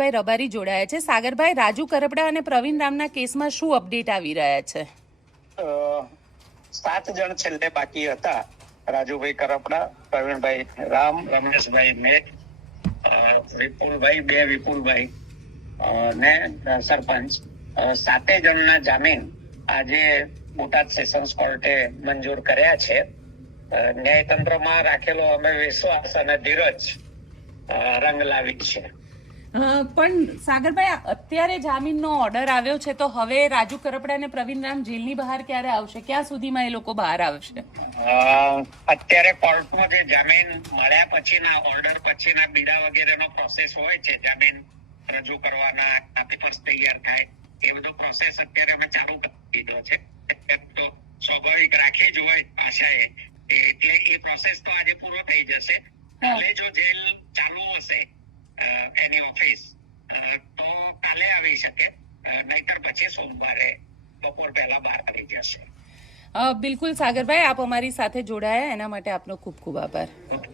ભાઈ રબારી જોડાયા છે। સાગરભાઈ, રાજુ કરપડા અને પ્રવીણ રામના કેસમાં શું અપડેટ આવી રહ્યા છે? 7 જણ છેલ્લે બાકી હતા। રાજુભાઈ કરપડા, પ્રવીણભાઈ રામ, રમેશભાઈ મેઘ, વિપુલભાઈ, 2 વિપુલભાઈ ને સરપંચ, 7 જણના જામીન આજે બોટાદ સેશન્સ કોર્ટે મંજૂર કર્યા છે। ન્યાયતંત્રમાં રાખેલો અમે વિશ્વાસ અને ધીરજ રંગ લાવી છે। પણ સાગરભાઈ, અત્યારે જામીનનો ઓર્ડર આવ્યો છે, તો હવે રાજુ કરપડા અને પ્રવીણ રામ જેલની બહાર ક્યારે આવશે? ક્યાં સુધીમાં એ લોકો બહાર આવશે? અત્યારે કોર્ટમાં જે જામીન મળ્યા પછીના ઓર્ડર પછીના બીડા વગેરેનો પ્રોસેસ હોય છે, જામીન રજૂ કરવાના, પેપર્સ તૈયાર થાય, એ બધો પ્રોસેસ અત્યારે અમે ચાલુ કરી દીધો છે। તો સ્વાભાવિક રાખી જ હોય આશાએ એ પ્રોસેસ તો આજે પૂરો થઈ જશે। કાલે જો જેલ ચાલુ હશે એની ઓફિસ તો કાલે આવી શકે, નહીતર પછી સોમવારે બપોર પહેલા બહાર આવી જશે। બિલકુલ સાગરભાઈ, આપ અમારી સાથે જોડાયા એના માટે આપનો ખૂબ ખૂબ આભાર।